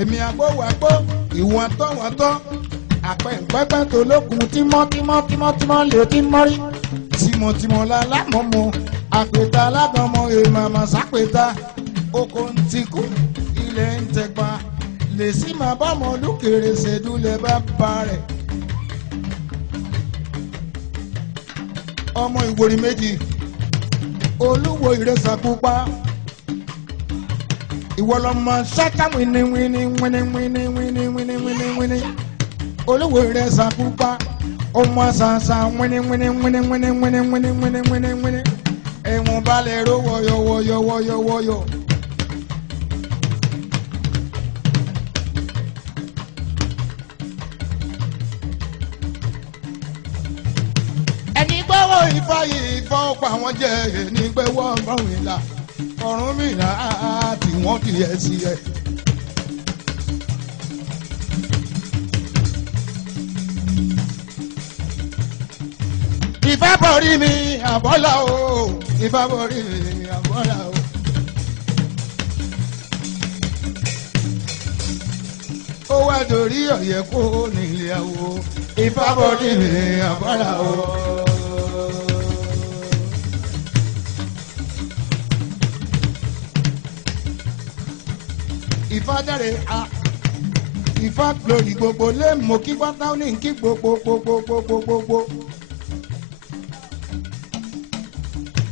èmi àgbówàgbó ìwọ̀n tán àpẹ̀pẹ́pẹ́ tó lókun tímọ́ lè tí mọ́rí tímọ́tímọ́ lálámọ́mọ́ àpèta alágànmọ́ èèmàmà sápèta oko ń tikú ilẹ̀ ń tẹpa lè sí máa bọ́mọ olúkèrè ṣèdúlẹ̀ bá ba rẹ̀. ọmọ ìwòrì méjì olúwo ìrẹsà pupa ìwọ lọmọ ṣáká wíníwíní olúwo ìrẹsà pupa ọmọ ṣàṣà wíníwíní ẹ̀wọ̀n balẹ̀ ro wọ́yọ̀wọ́yọ̀wọ́yọ̀. ẹni gbọ́wọ́ ifá yìí fọ́ pa àwọn jẹ́ ẹni gbẹ́wọ́ ọgbọ́n ìlà ọ̀run mìíràn àti wọ́n kì í ẹ̀ sí ẹ̀. Ifá borí mi àbọ́là o, Ifá borí mi àbọ́là o. Ó wá dorí ọ̀yẹ́ kó nílé àwò, Ifá borí mi àbọ́là o. Ifá dáre a, Ifá glory gbogbo lé mọ́ kí pátá ní kí gbogbo.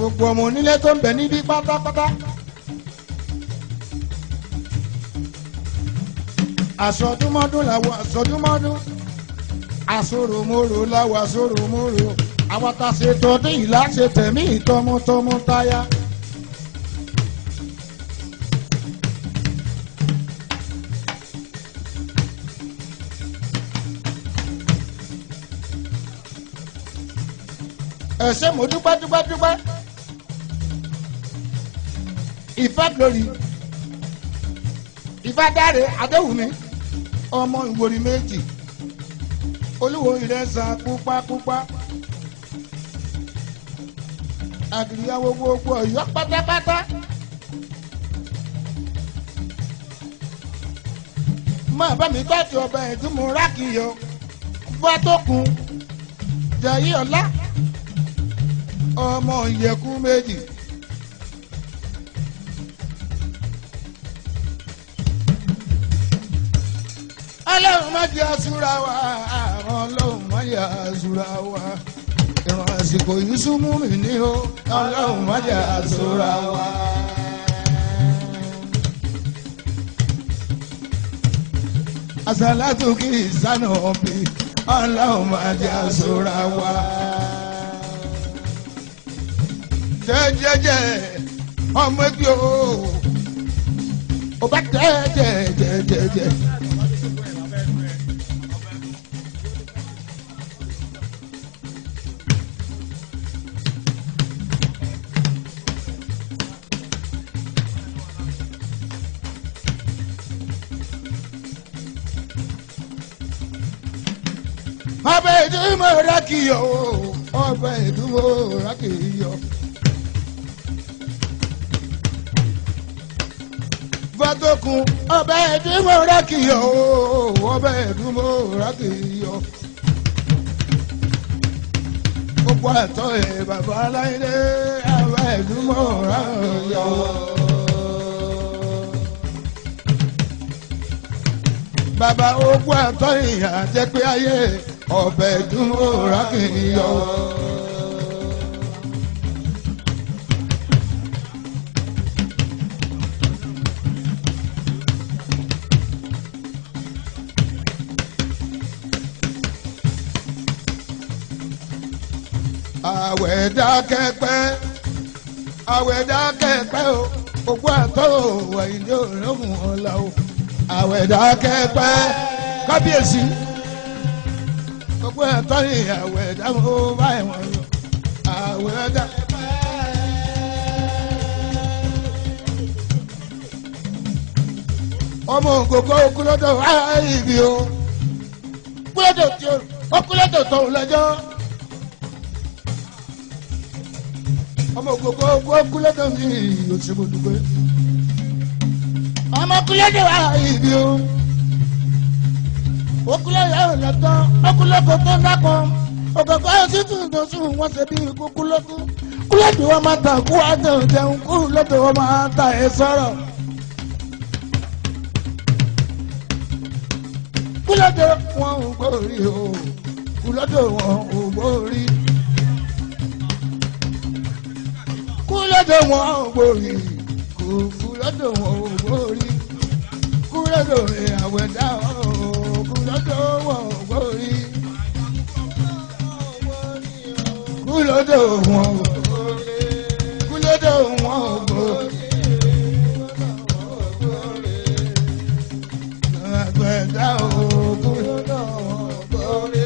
Gbogbo ọmọ onílé tó ń bẹ níbí pátápátá. Àsọdúnmọ́dún làwọn àsọdúnmọ́dún. Àsoròmorò làwọn àsoròmorò. Àwọn tá a ṣe tọdún ìlà ṣe tẹ̀mí ìtọmọtọmọ táyà. Ẹ ṣé mo dúpẹ́. Ifá glory Ifá dáre Adéwùmí ọmọ ìwòrì méjì olúwo ìrẹsà pupa àgìyàwó gbogbo Ọ̀yọ́ pátápátá máa bá mi tọ́jú ọba ẹ̀dúnmọ̀ rákìyọ fọ́tókun jẹ̀yí ọ̀la ọmọ ìyẹ̀kú méjì. Ọlọ́run má jẹ́ àsúra wa, Ọlọ́run má jẹ́ àsúra wa. Ìrun àsìkò yìí súnmú mi ní o, Ọlọ́run má jẹ́ àsúra wa. Àsàlátù kì í sànà bí, Ọlọ́run má jẹ́ àsúra wa. Jẹ́jẹ́jẹ́ ọmọ ẹgbẹ́ o, ó bá jẹ́jẹ́jẹ́jẹ́jẹ́. Ọbẹ̀ ìdúmọ̀ rákìyọ̀ ọbẹ̀ ìdúmọ̀ rákìyọ̀. Fọ́tókun ọbẹ̀ ìdúmọ̀ rákìyọ̀ ọbẹ̀ ìdúmọ̀ rákìyọ̀. Gbogbo àtọ̀ ẹ̀ bàbá aláìlé ọbẹ̀ ìdúmọ̀ rákìyọ̀. Bàbá ogun àtọ̀ ìyá jẹ́ pé ayé ọbẹ̀ ìdúmọ̀ rákìyọ̀. Àwẹ̀ dákẹ́pẹ́ o, ogun àtọ̀ ẹ̀yìn ní òun ọ̀la o. Àwẹ̀ dákẹ́pẹ́ kábíyèsí gbogbo ẹ̀tọ́ ni àwẹ̀ dáwọ́ báyìí wọ́n yọ. Àwẹ̀ dákẹ́pẹ́. Ọmọ ògògó okúlódò ibi o kúlódò tí ó kúlódò tó ń lẹ́jọ́. Ọmọ ògògó okúlódò mi òṣèlú dùgbẹ́. ọmọkùnrin wa ibi o okùnrin yóò lọ tán ọkùnlọ́kọ̀ tó ń dákan òkòkò títù tó sùn wọ́n ṣe bí kúkú lókù kúlẹ̀dù wọn máa tà kú àtẹ̀ òjẹun kú lọ́dọ̀ wọn máa tà ẹ̀ sọ̀rọ̀ kúlẹ̀dù wọn ò gbórí o kúlẹ̀dù wọn ò gbórí kúlẹ̀dù wọn ò gbórí kúlẹ̀dù wọn ò gbórí kúlẹ̀dù rẹ̀ àwẹ̀dá kúlẹ̀dù wọn ò gbórí kúlẹ̀dù wọn ò gbórí kúlẹ̀dù wọn ò gbórí àwẹ̀dá kúlẹ̀dù wọn ò gbórí.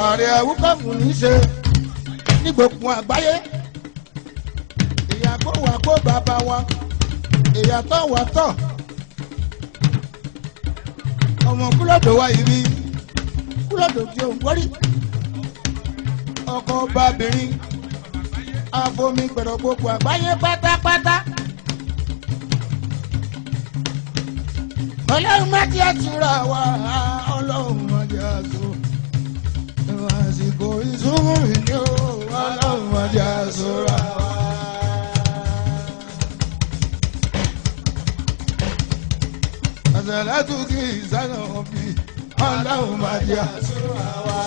ààrẹ awúkọ̀mù ní í ṣe ní gbogbo àgbáyé ìyàgbọ́ wà kó bàbá wa ìyàtọ̀ wà tọ̀ ọmọ kúlọ̀dọ̀ wa ibi kúlọ̀dọ̀ tí ó ń gbórí ọkọ̀ bàbìnrin àfomi gbẹ̀rọ̀ gbogbo àgbáyé pátápátá ọlọ́run má jẹ́ àtúrà wa ọlọ́run má jẹ́ àtúrà àsìkò ìsúnmù ìní o ọlọ́run má jẹ́ àtúrà wa. àṣàlátù kì í sánà bí ọlọ́run má jẹ́ àtúrà wa.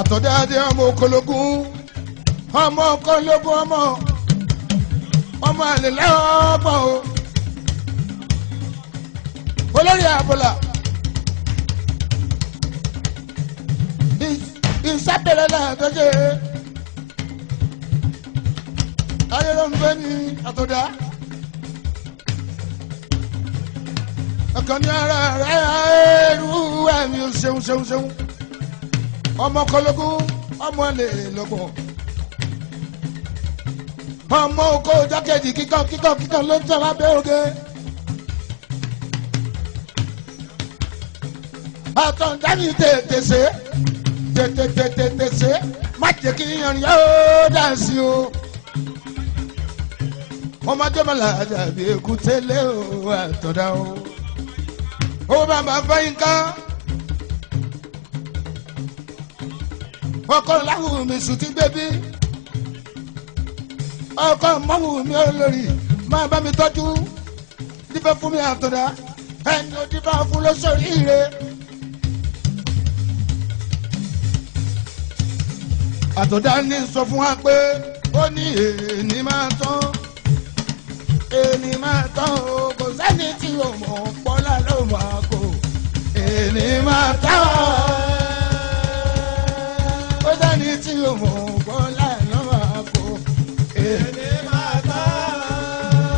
àtọ̀dá adé ọmọ okologun ọmọ àlèlẹ́ ọgbọ̀n o olórí àbọ̀là ìsábẹ̀rẹ̀ làtọ́jẹ́ ayélujára ní àtọ̀dá ọkàn ní ara rẹ̀ ẹ̀rú ẹ̀mí ṣeun ọmọ kọlọ́gún ọmọ lè lọ́gbọ̀n ọmọ oko jákèjì kíkọ́ ló ń tọ́ lábẹ́ oge àtọ̀ndáni tètè ṣe má jẹ́ kí yanrìn yóò dà sí o ọmọ jẹ́mọ̀lá àjàbí èkúté lé o àtọ̀dá o ó bàbá fẹ́yìn ká. ọkọ láwùú mi sùn tí bébí ọkọ mọ́wùú mi olórí máa bá mi tọ́jú dífẹ́ fún mi àtọ̀dá ẹni ò dífẹ́ fún lóṣòrí ire. àtọ̀dá ní sọ fún wa pé ó ní èèní máa tán o kò sẹ́ni tí o mọ̀ pọ́lá ló máa kó èèní máa tán o ó dání tí o mọ̀ bọ́lá lọ́wọ́ àpò èdè máa tọ́.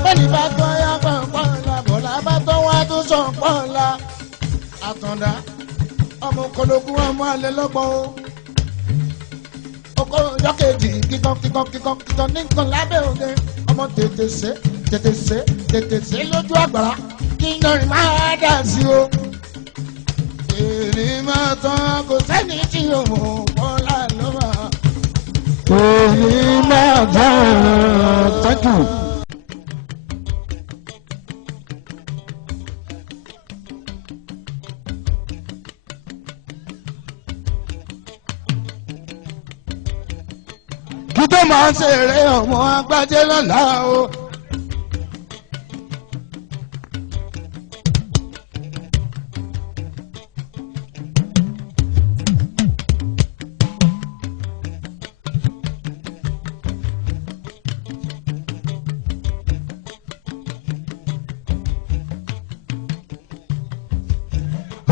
bẹ́ẹ̀ni bá tọ́ ya pọ̀npọ̀nla bọ̀lá bá tọ́ wá tó sọ pọ̀nla. àtọ̀dá ọmọ kọlọ́gún ọmọ alẹ́ lọ́gbọ̀n o. ọkọ yọkẹ́jì kíkọ́ ní nǹkan lábẹ́ òde ọmọ tètè ṣe lójú àgbàrá kí yanrìn máa dà sí o. èmi máa tán kò sẹ́ni tí o mọ̀ bọ́lá lọ́wọ́. èmi máa tán tọ́jú. kí tó máa ń ṣeré ọmọ agbájé lọ́la o.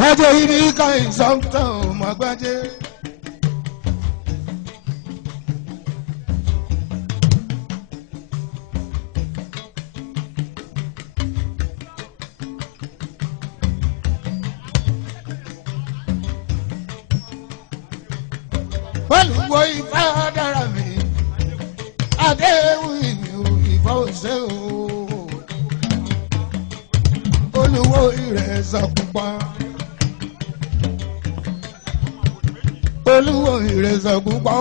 Ajé ibi kan ìsọ̀tàn ọmọ agbájé. Olùwò Ifá dára mi, Adéhùn ìlú ìbọn òṣè o. Olùwò ìrẹsà pupa. olúwo ìrẹsẹ̀ púpọ̀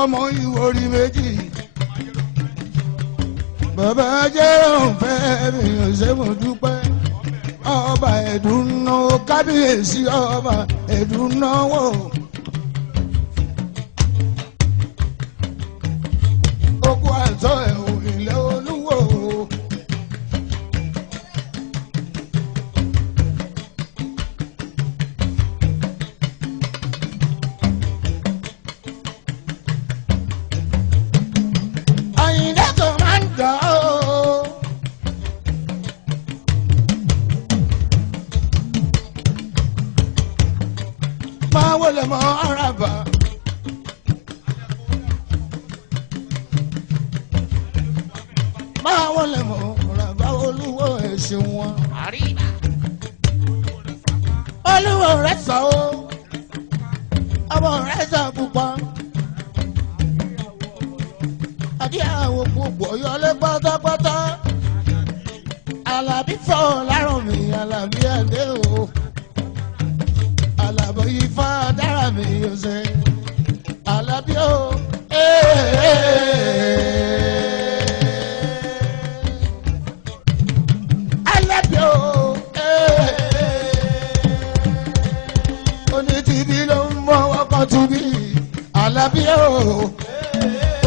ọmọ ìwòrì méjì bàbá jẹ́ òǹfẹ́ mi ò ṣe mo dúpẹ́ ọba ẹ̀dùnná kábíyèsí ọba ẹ̀dùnnáwó. Okú àtọ́ ẹ̀hún ilẹ̀ olúwo. Àyìnlá tó máa ń dà ó. Máa wọlé mọ́ àràbà. Máa wọlé mọ́ àràbà olúwo ẹ̀sìn wọn. Olúwo rẹ̀ sọ ó. Ọmọ rẹ̀ sọ pupa. Àdí àwọn gbogbo yọlé pátápátá. Àlàbí fọ́ lárùn mi, Àlàbí ẹ̀dẹ́ o. Àlàbọ̀ ifá dára mi ò ṣe. Àlàbí o. Àlàbí o. Onítìbí ló ń mọ ọkọ̀ tìbí. Àlàbí o.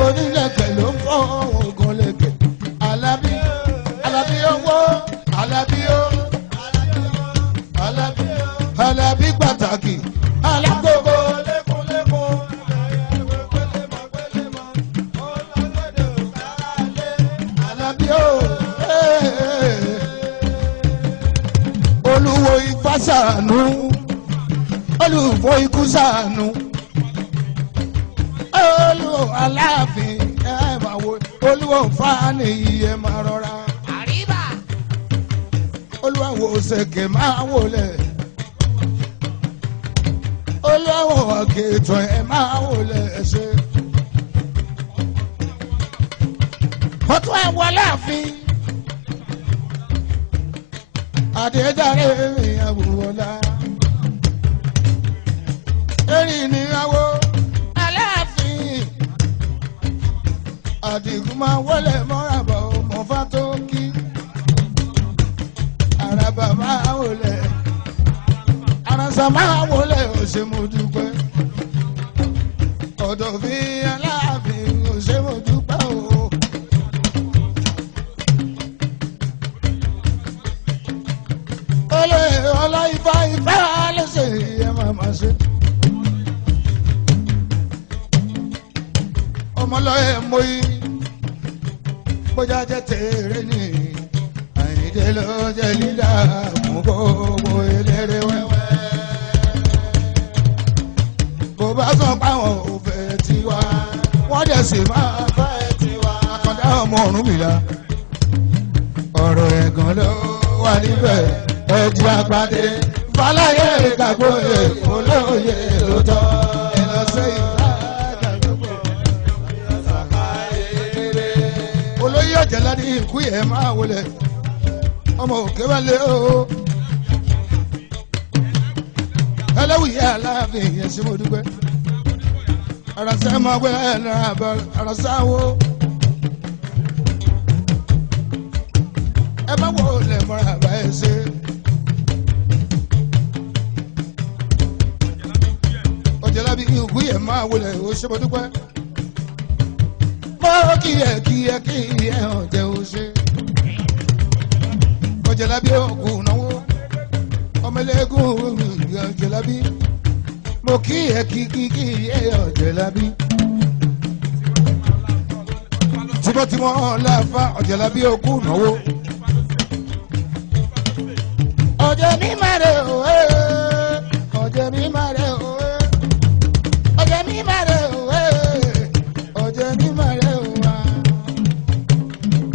Onílẹ̀kẹ̀ ló ń fọ́ ògùn lẹ̀kẹ̀. Àlàbí. Àlàbí owó. Àlàbí o. Àlàbí. Àlàbí pàtàkì. Alágbogbo. Àlàbí o. Olúwo ifá ṣàánú. Olúwo ikú ṣàánú. Olúwo Aláàfin ẹ máa wo. Olúwo Fáànì ẹ máa rọra. Olúwa wo ṣèké máa wọlé. Olúwa àgètò ẹ máa wọlé ẹsẹ. Ọtún ẹ wọlé àfin. Adéjàre mi àwòwọlá. Erin ni àwọ Aláàfin. Àdìgún máa wọlé mọ́ràbọ̀ mọ́fá tó kí. Àràbà máa wọlé. Àràsà máa wọlé òṣè mo dúpẹ́. Ọ̀dọ̀fin Aláàfin òṣè mo dúpẹ́ o. Olè ọlá ifá ifá lẹ́sẹ̀ ẹ máa ma ṣe. Ọmọlọ́yẹ̀ mọ́yì bójá jẹ́ tèrè ní. Àyìndé ló jẹ́ lílà fún gbogbo eléré wẹ́wẹ́. Bó bá sọ páwọn ò fẹ́ tiwa, wọ́n dẹ̀ sì máa fẹ́ tiwa. Àkàndá ọmọ Ọ̀rúnmìlà, ọ̀rọ̀ ẹ̀gàn ló wà níbẹ̀. Ẹ̀jẹ̀ àgbàdé fàlàyé kàgbó èkó lóye lóòótọ́. Ẹ̀lọ́sẹ̀ ìfà àgbàgbọ́ olóyè ọ̀jẹ̀lá ní ikú yẹn máa wọlé. Ọmọ òkè wálé o. Ẹlẹ́wìí Aláàfin yẹn ṣe mo dúpẹ́. Àràsá máa gbé àràsá wo. Ẹ má wo lè mọ́ra àbá ẹ ṣe. Ọ̀jẹ̀lá bí ikú yẹn máa wọlé o ṣe mo dúpẹ́. Mọ́ kíyẹ ọ̀jẹ̀ o ṣe. Ọ̀jẹ̀lábí òkú náwó ọmọlẹ́gùn Ọ̀jẹ̀lábí mo kíyẹ Ọ̀jẹ̀lábí tímọ́tímọ́ láfa Ọ̀jẹ̀lábí òkú náwó. Ọ̀jẹ̀ mi máa rẹ̀ òwe. Ọ̀jẹ̀ mi máa rẹ̀ òwe. Ọ̀jẹ̀ mi máa rẹ̀ òwe. Ọ̀jẹ̀ mi máa rẹ̀ òwe.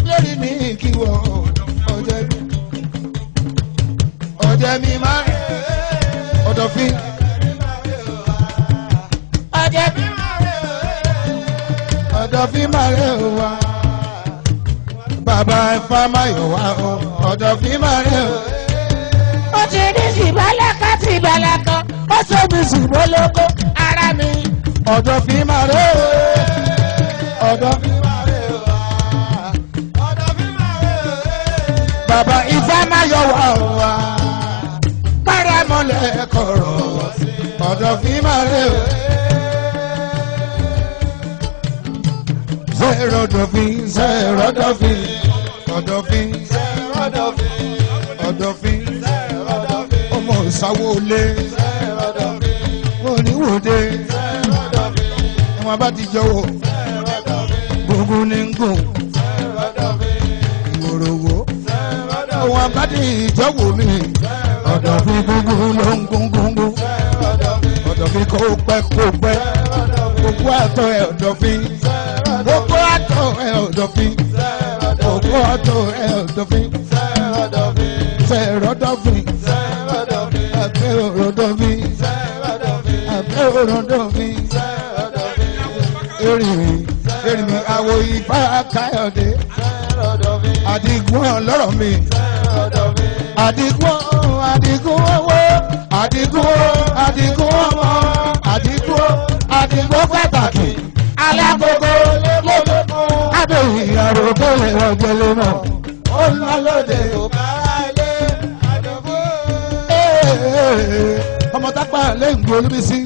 Lórí mi kí wọ́ ọ̀jẹ̀ mi. Ọ̀jẹ̀ mi máa rẹ̀ Ọ̀dọ̀fin. Ọ̀jẹ̀ mi máa rẹ̀ Ọ̀dọ̀fin máa rẹ̀ òwe. Bàbá Ifá máa yọ̀ wá Ọ̀dọ̀fin máa rẹ̀ òwe. Ó ti ní tìbálẹ̀ kan tìbálẹ̀ kan. Ó sì bólókó ara mi ọ̀dọ̀ fi máa rẹ̀ ọ̀dọ̀ fi máa rẹ̀ ọ̀dọ̀ fi máa rẹ̀ bàbá Ifá máa yọ wá wá paramọ́lẹ̀ kọ̀rọ̀ ọ̀dọ̀ fi máa rẹ̀ zero dọ̀fin zero dọ̀fin ọ̀dọ̀fin zero dọ̀fin ọ̀dọ̀fin zero dọ̀fin ọmọ ìsáwọlé zero dọ̀fin oníwòde zero dọ̀fin ẹ̀wọ̀n bá ti jọ̀wọ́ zero dọ̀fin gbogbo ní ngùn zero dọ̀fin ìwòròwò zero dọ̀fin ẹ̀wọ̀n bá ti jọ̀wọ́ mi ọ̀dọ̀fin gbogbo ló ń gbogbo ọ̀dọ̀fin kó pẹ́ gbogbo àtọ̀ ẹ̀ ọ̀dọ̀fin gbogbo àtọ̀ ẹ̀ ọ̀dọ̀fin gbogbo àtọ̀ ẹ̀ ọ̀dọ̀fin zero dọ̀fin àbẹ́ òròdọ̀fin àbẹ́ òròdọ̀fin èrìmí àwọ̀ Ifá Káyọ̀dé Àdìgún ọlọ́rọ̀ mi Àdìgún owó Àdìgún ọmọ Àdìgún pàtàkì alágbogbo lóko abẹ́yìn àròkọ ìrọ̀jẹ̀lẹ̀ náà ó lọ lóde òkàlẹ̀ àdìgún. ọmọ tápá lẹ́yìn gbé Olúbísí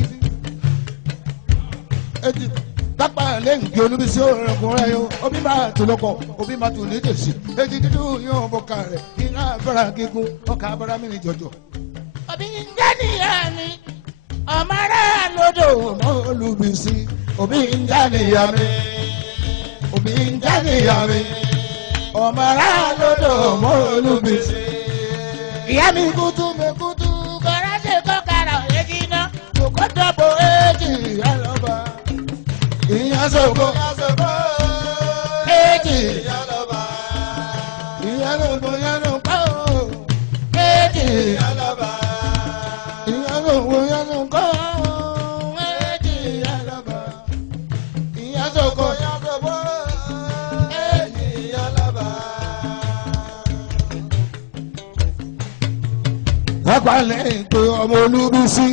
tápá lẹ́yìn gbé Olúbísí ọ̀rẹ́kùnrin yóò omi máa tó lọ́kọ̀ omi máa tó nídèsí èjì dídú yóò bọ̀kà rẹ̀ iná abẹ́rẹ́ gígùn ọkà abẹ́rẹ́ mi ní jọjọ. òbí ń jẹ́ nìyá mi ọmọ rẹ̀ lódò mọ́ Olúbísí òbí ń jẹ́ nìyá mi òbí ń jẹ́ nìyá mi ọmọ rẹ̀ lódò mọ́ Olúbísí. ìyá mi kútú mi kútú kọ́ra ṣe kọ́kàrà èjì náà kókó dọ́bọ̀ èjì yálọ́ba. ìyá sọ̀kọ́ èjì yálọ́ba ìyá lọ́gbọ̀ yálọ́ba èjì yálọ́ba ìyá lọ́gbọ̀ yálọ́ba èjì yálọ́ba ìyá sọ̀kọ́ èjì yálọ́ba. lápá lẹ́yìn pé ọmọ Olúbísí.